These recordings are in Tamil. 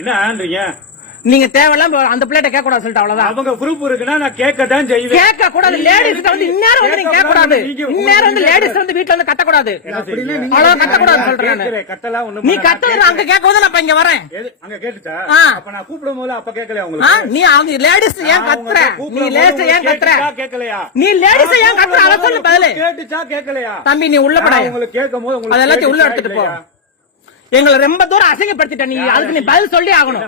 என்ன நீங்க தேவையில்லாம அந்த பிளேட்ட கேட்க கூடாது சொல்லிட்டு அவ்வளவுதான். அவங்க குரூப் இருக்குன்னா நான் கேட்கத்தான் செய்வேன். கேட்க கூடாது. லேடிஸ் வந்து இந்நேரம் வந்து நீங்க கேட்க கூடாது. இந்நேரம் வந்து லேடிஸ் வந்து வீட்டுல வந்து கத்த கூடாது. அவ்வளவு கத்த கூடாது சொல்றேன். நீ கத்துறது அங்க கேட்கும் நான் இங்க வரேன். அங்க கேட்டுச்சா? அப்ப நான் கூப்பிடும் போது அப்ப கேட்கலையா உங்களுக்கு? நீ அவங்க லேடிஸ் ஏன் கத்துற? நீ லேடிஸ் ஏன் கத்துற? கேட்கலையா? நீ லேடிஸ் ஏன் கத்துற? அத சொல்லு பதில். கேட்டுச்சா கேட்கலையா? தம்பி நீ உள்ள போடா. உங்களுக்கு கேட்கும் போது உங்களுக்கு அதெல்லாம் உள்ள எடுத்துட்டு போ. எங்களை ரொம்ப தூரம் அசிங்கப்படுத்திட்ட. நீ அதுக்கு நீ பதில் சொல்லி ஆகணும்.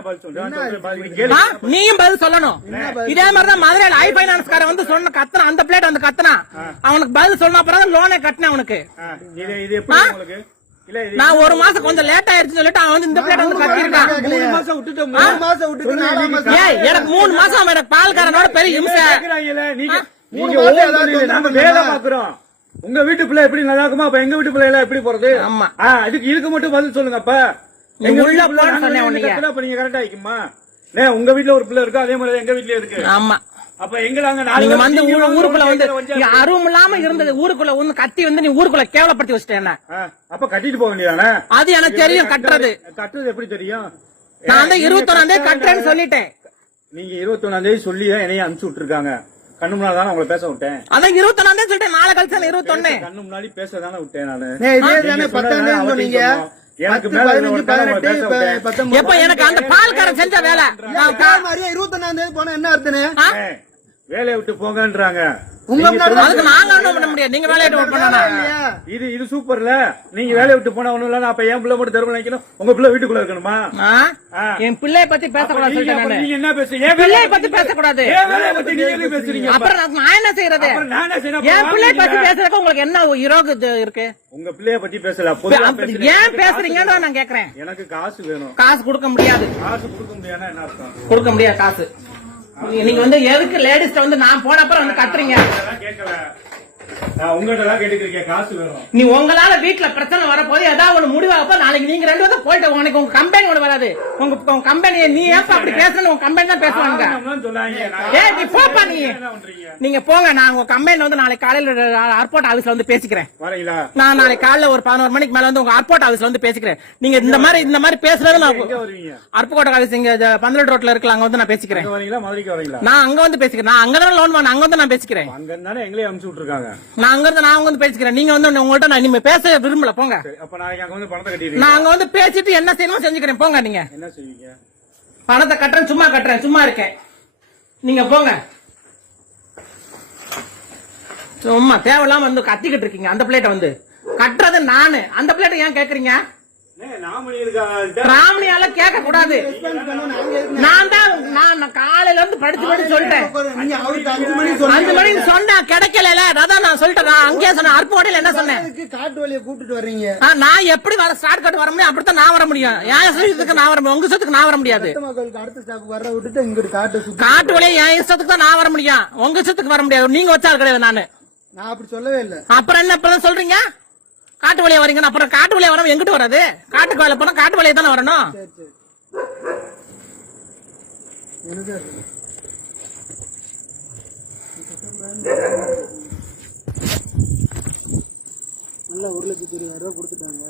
நீயும் பதில் சொல்லணும். இதே மாதிரிதான் மதுரையில் ஐ பைனான்ஸ்கார வந்து சொன்ன கத்துனா அந்த பிளேட் வந்து கத்துனா அவனுக்கு பதில் சொன்ன அப்புறம் லோனே கட்டினேன் அவனுக்கு. நான் ஒரு மாசம் கொஞ்சம் லேட் ஆயிருச்சு சொல்லிட்டு அவன் வந்து இந்த பிளேட் வந்து கட்டிருக்கான். எனக்கு 3 மாசம் எனக்கு பால்காரனோட பெரிய இம்சை. வேலை பாக்குறோம். உங்க வீட்டு பிள்ளை எப்படி நல்லா இருக்குமா? அப்ப எங்க வீட்டு பிள்ளை எப்படி போறது? ஆமா அதுக்கு இதுக்கு மட்டும் பதில் சொல்லுங்க. அப்ப எங்க உள்ள நீங்க கரெக்டா ஆயிக்குமா? உங்க வீட்டுல ஒரு பிள்ளை இருக்கு, அதே மாதிரி எங்க வீட்லயே இருக்கு. ஆமா அப்ப எங்க நீங்க வந்து ஊருக்குள்ள வந்து அருவம் இல்லாம இருந்தது. ஊருக்குள்ள ஒண்ணு கத்தி வந்து நீ ஊருக்குள்ள கேவலப்படுத்தி வச்சிட்டேன். அப்ப கட்டிட்டு போக வேண்டியதானே? அது எனக்கு தெரியும். கட்டுறது எப்படி தெரியும்? நான் தான் 21ஆம் தேதி கட்டுறேன்னு சொல்லிட்டேன். நீங்க 21ஆம் தேதி சொல்லிதான் என்னைய அனுப்பிச்சு விட்டுருக்காங்க. கண்ணு முன்னாடி தானே உங்களை பேச விட்டேன். அதான் 21ஆம் தேதி சொல்லிட்டேன். நாளை கழிச்சு 21. கண்ணு முன்னாடி பேச தானே விட்டேன் நானு. எப்ப எனக்கு அந்த பால்காரன் செஞ்ச வேலை 21ஆம் தேதி போனா என்ன அர்த்தம்? வேலையை விட்டு போங்கன்றாங்க. அதுக்கு நாங்க ஒண்ணும் பண்ண முடியாது. நீங்க வேலையை விட்டு போனா இது சூப்பர்ல. நீங்க வேலையை விட்டு போனா ஒண்ணும் இல்ல. அப்ப என் பிள்ளை மட்டும் தெருவில் நிக்கணும். உங்க பிள்ளை வீட்டுக்குள்ள இருக்கணுமா? என் பிள்ளைய பத்தி பேசக்கூடாது. நீங்க என்ன பேசுறீங்க? என் பிள்ளைய பத்தி பேசக்கூடாது. அப்புறம் நான் என்ன செய்யறது? என் பிள்ளைய பத்தி பேசுறதுக்கு உங்களுக்கு என்ன ஈரோகு இருக்கு? உங்க பிள்ளைய பத்தி பேசல. ஏன் பேசுறீங்கன்னு நான் கேக்குறேன். எனக்கு காசு வேணும். காசு கொடுக்க முடியாது. காசு கொடுக்க முடியாது என்ன அர்த்தம்? கொடுக்க முடியாது காசு. நீங்க வந்து எதுக்கு லேடிஸ் வந்து நான் போன அப்புறம் வந்து கத்துறீங்க? நீ உங்களால வீட்டுல பிரச்சனை வரப்போது ஏதாவது ஒரு முடிவாக நாளைக்கு நீங்க 2 வருஷம் போயிட்டு உனக்கு உங்க கம்பெனி கூட வராது. உங்க கம்பெனி நீ ஏன் அப்படி பேசணும்? உங்க கம்பெனி தான் பேசுவாங்க. நீ போப்பா. நீங்க போங்க. நான் உங்க கம்பெனில வந்து நாளைக்கு காலையில ஏர்போர்ட் ஆபீஸ்ல வந்து பேசிக்கிறேன். நான் நாளைக்கு காலையில ஒரு 11 மணிக்கு மேல வந்து உங்க ஏர்போர்ட் ஆபீஸ்ல வந்து பேசிக்கிறேன். நீங்க இந்த மாதிரி பேசுறது நான் ஏர்போர்ட் ஆபீஸ் இங்க 12 ரோட்ல இருக்கலாம். அங்க வந்து நான் பேசிக்கிறேன். நான் அங்க வந்து பேசிக்கிறேன். நான் அங்கதான் லோன் வாங்க. அங்க வந்து நான் பேசிக்கிறேன். நான் அங்க இருந்து நான் வந்து பேசிக்கிறேன். நீங்க வந்து உங்கள்ட்ட நான் இனிமே பேச விரும்பல. போங்க. நான் அங்க வந்து பேசிட்டு என்ன செய்யணுமோ செஞ்சுக்கிறேன். போங்க. நீங்க என்ன செய்வீங்க? பணத்தை கட்டுறேன். சும்மா கட்டுறேன். சும்மா இருக்கேன். நீங்க போங்க. சும்மா தேவையில்லாம வந்து கத்திக்கிட்டு இருக்கீங்க. அந்த பிளேட்டை வந்து கட்டுறது நானு. அந்த பிளேட்டை ஏன் கேக்குறீங்க? ராமணியால கேட்க கூடாது. நான் தான் நான் காலையில இருந்து படிச்சு சொல்லிட்டேன். 5 மணிக்கு சொன்னா கிடைக்கல. அதான் நான் சொல்லிட்டேன். நான் அங்கேயே சொன்னேன். அற்போடையில என்ன சொன்னேன்? காட்டு வழியை கூப்பிட்டு வர்றீங்க. நான் எப்படி வர ஸ்டார்ட் கட் வர முடியும்? அப்படித்தான் நான் வர முடியும். என் இஷ்டத்துக்கு நான் வர முடியும். உங்க இஷ்டத்துக்கு நான் வர முடியாது. காட்டு வழியை என் இஷ்டத்துக்கு தான் நான் வர முடியும். உங்க இஷ்டத்துக்கு வர முடியாது. நீங்க வச்சால் கிடையாது. நான் அப்படி சொல்லவே இல்லை. அப்புறம் என்ன இப்ப சொல்றீங்க? காட்டு வழியா வரீங்க. அப்புறம் காட்டு வழியா வராம எங்கிட்டு வராது? காட்டுக்கு வேலை போனா காட்டு வழியா தானே வரணும். நல்லா 1,20,000 ரூபாய் கொடுத்துட்டாங்க.